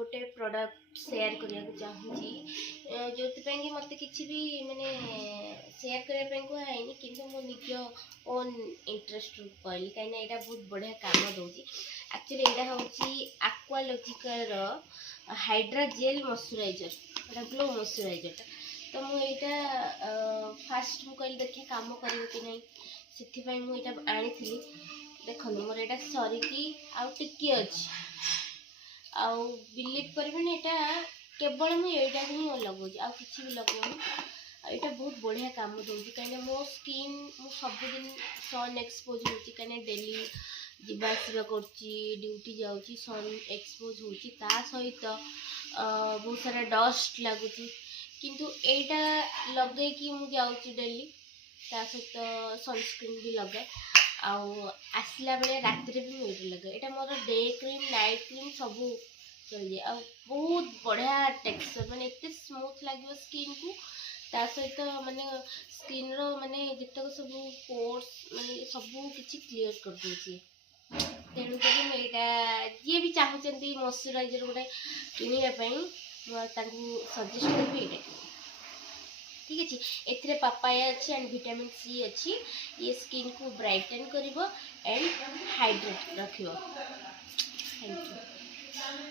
गोटे product share करने को चाहूँगी जो कि मत कि माने शेयर करने कहनी कि मो निज ओन इंटरेस्ट कहली कहीं यहाँ बहुत बढ़िया काम दौर एक्चुअली यहाँ हूँ Aqualogica hydra gel moisturiser glow moisturiser तो मुझे फास्ट मुझे देखिए काम कर कि नहीं से मुझे आनी देखो मोर यहाँ सरिकी आउ टिके अच्छी आउ बिलीव करें यहाँ केवल मुझे ही लगुच आ कि भी लगुनि यहाँ बहुत बढ़िया काम दौर कहीं मो स्किन मु सबुदिन सन एक्सपोज हो डेली जावास ड्यूटी जाऊँगी सन एक्सपोज हो सहित बहुत सारा डस्ट लगुच किंतु यहाँ लगे कि मुझे जाऊँगी डेली ता सहित सनस्क्रीन भी लगे आसला बेले राति भी मुझे लगे यहाँ more day cream night cream सब चल जाए आ बहुत बढ़िया टेक्सचर माने एत स्मूथ लगे स्किन को ता सहित माने स्किन रो माने जितक सब पोर्स माने सब किसी क्लीयर कर दूसरी तेणुक यहाँ जी भी चाहते मॉइस्चराइजर गोटे किनापी सजेस्ट करी ये ठीक अच्छे एथिरे पापाया अच्छी एंड विटामिन सी अच्छी ये स्किन को ब्राइटन करिवो एंड हाइड्रेट रखिवो। Thank you.